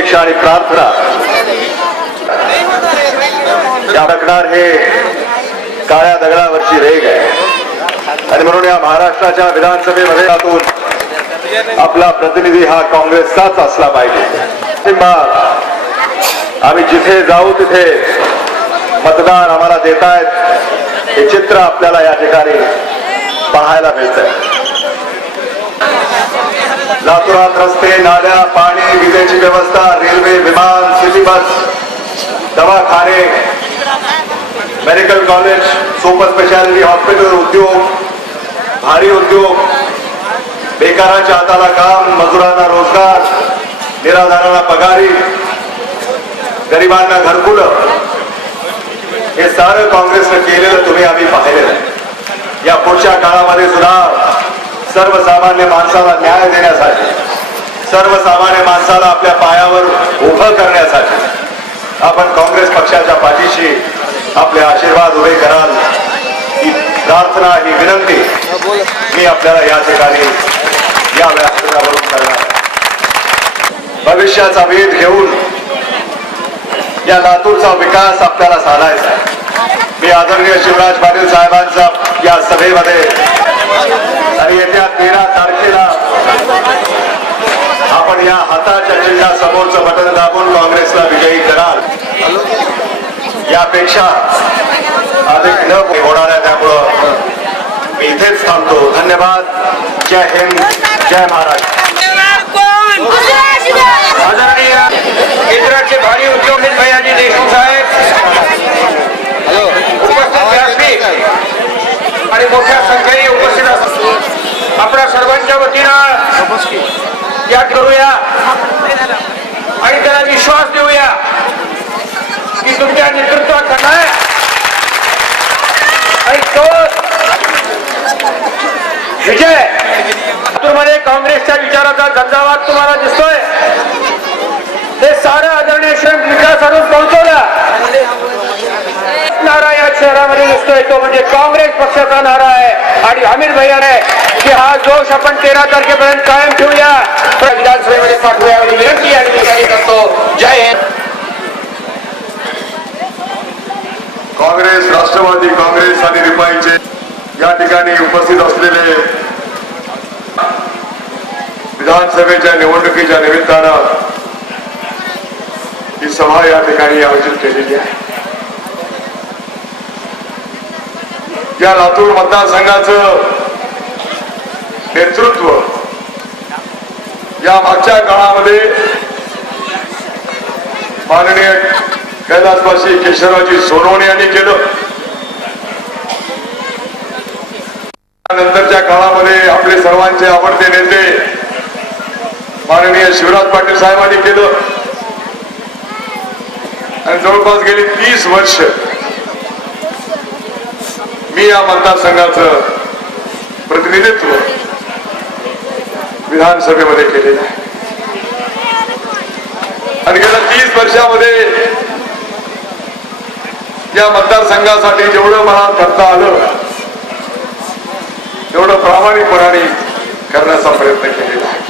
अपेक्षा आणि प्रार्थना या प्रकार हे काळ्या दगडावरची रेघ आहे आणि म्हणून या महाराष्ट्राच्या विधानसभेमध्ये यातून आपला प्रतिनिधी हा काँग्रेसचाच असला पाहिजे। आम्ही जिथे जाऊ तिथे मतदार आम्हाला देतायत हे चित्र आपल्याला या ठिकाणी पाहायला मिळतंय। लातूरात रस्ते, नाल्या, पाणी, विजेची व्यवस्था, रेल्वे, विमान, सिटी बस, दवाखाने, medical college, super speciality hospital, उद्योग, भारी उद्योग, बेकारांच्या हाताला काम, मजुरांना रोजगार, निराधारांना पगारी, गरिबांना घरकुलं, हे सारं काँग्रेसनं केलेलं तुम्ही आम्ही पाहिलेलं आहे। या पुढच्या काळामध्ये सुद्धा सर्वसामान्य माणसाला न्याय देण्यासाठी, सर्वसामान्य माणसाला आपल्या पायावर उभं करण्यासाठी आपण काँग्रेस पक्षाच्या पाठीशी आपले आशीर्वाद उभे कराल ही प्रार्थना, ही विनंती मी आपल्याला या ठिकाणी या व्यासपीठावरून करणार। भविष्याचा वेध घेऊन या लातूरचा विकास आपल्याला साधायचा आहे। मी आदरणीय शिवराज पाटील साहेबांचा या सभेमध्ये आणि येत्या 13 तारखेला आपण या हाताच्या चिन्हा समोरचं बटन दाबून काँग्रेसला विजयी कराल यापेक्षा अधिक न होणार आहे। त्यामुळं मी इथेच थांबतो। धन्यवाद। जय हिंद, जय महाराष्ट्र। आदरणीय केंद्राचे भारी उद्योगपती भैयाजी देशमुख साहेब, उपस्थित व्यासपीठ आणि मोठ्या संख्येने उपस्थित असतात आपल्या सर्वांच्या वतीनं या करूया आणि त्याला विश्वास देऊया की तुमच्या नेतृत्वात आहे आणि तो विजय लातूरमध्ये काँग्रेसच्या विचाराचा झंझावात तुम्हाला दिसतोय। हे सारं आदरणीय विकासातून पोहोचवलं नारा या शहरामध्ये दिसतोय तो म्हणजे काँग्रेस पक्षाचा नारा आहे आणि अमित भैयाने की हा जोश आपण 13 तारखेपर्यंत कायम ठेवूया, विधानसभेमध्ये पाठवूया आणि विनंती या ठिकाणी करतो। जय हिंद। काँग्रेस, राष्ट्रवादी काँग्रेस आणि रिपाईचे या ठिकाणी उपस्थित असलेले विधानसभेच्या निवडणुकीच्या निमित्तानं ही सभा या ठिकाणी आयोजित केलेली आहे। या लातूर मतदारसंघाचं नेतृत्व या मागच्या काळामध्ये माननीय कैलासवासी केशवरावजी सोनवणे यांनी केलं। नंतरच्या काळामध्ये आपले सर्वांचे आवडते नेते माननीय शिवराज पाटील साहेबांनी केलं आणि जवळपास गेली 30 वर्ष मी या मतदारसंघाचं प्रतिनिधित्व विधानसभेमध्ये केलेलं आहे आणि गेल्या 30 वर्षामध्ये या मतदारसंघासाठी जेवढं मला करता आलं तेवढं प्रामाणिकपणाने करण्याचा प्रयत्न केलेला आहे।